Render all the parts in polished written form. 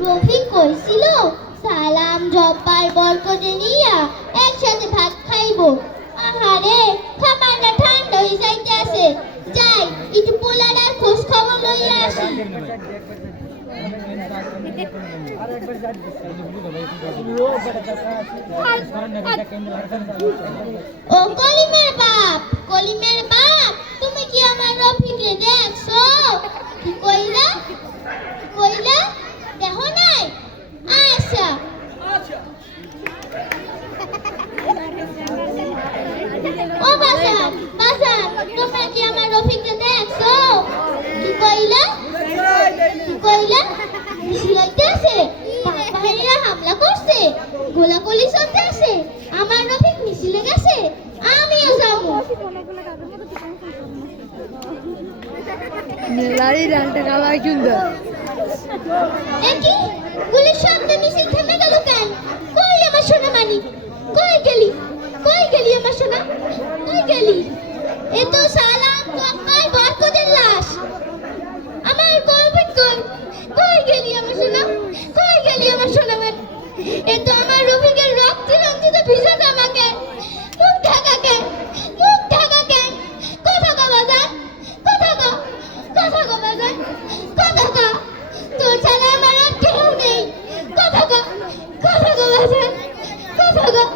রফিক কইছিল সালাম জব্বার বরকতে নিয়া একসাথে ভাত খাইবো। আহারে খাবারটা ঠান্ডা হয়ে যাইতেছে, যাই একটু পোলাটার খোঁজ খবর লইয়া আসি। ও কলিমের বাপ, কলিমের বাপ, তুমি কি আমার রফিকরে দেখছো? কি কইলা? কইলা দেখো নাই? আচ্ছা ও বাজান, বাজান, তোমরা কি আমার রফিকরে দেখছো? কি কইলা? কি কইলা? মিছিলাইতেছে, পাহাড়িরা হামলা করছে, গোলাগুলি চলতেছে, আমার রফিক মিছিলে গেছে, আমিও যাবো। লাড়ি ডালটা কালাই সুন্দর। একই গুলির শব্দে মিছিল থেমে গেল কেন? কই আমার সোনা মানি? কই গেলি? কই গেলি আমার সোনা? কই গেলি? এ তো সালাম জব্বার বরকতের লাশ। আমার গর্বিত কই? কই গেলি আমার সোনা? কই গেলি আমার সোনা মানি? এ তো আমার রফিকের রক্তে রঞ্জিত ভিজা জামাকে। মুখ ঢাকাকে, মুখ ঢাকাকে। কথা কও বাজান, কথা কও, কথা কও বাজান, কথা কও। তোর ছাড়া আমার আর কেউ নেই। কথা কও, কথা কও বাজান, কথা কও।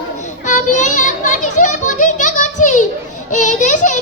আমি এই এক মাটি ছুঁয়ে প্রতিজ্ঞা করছি, এই দেশে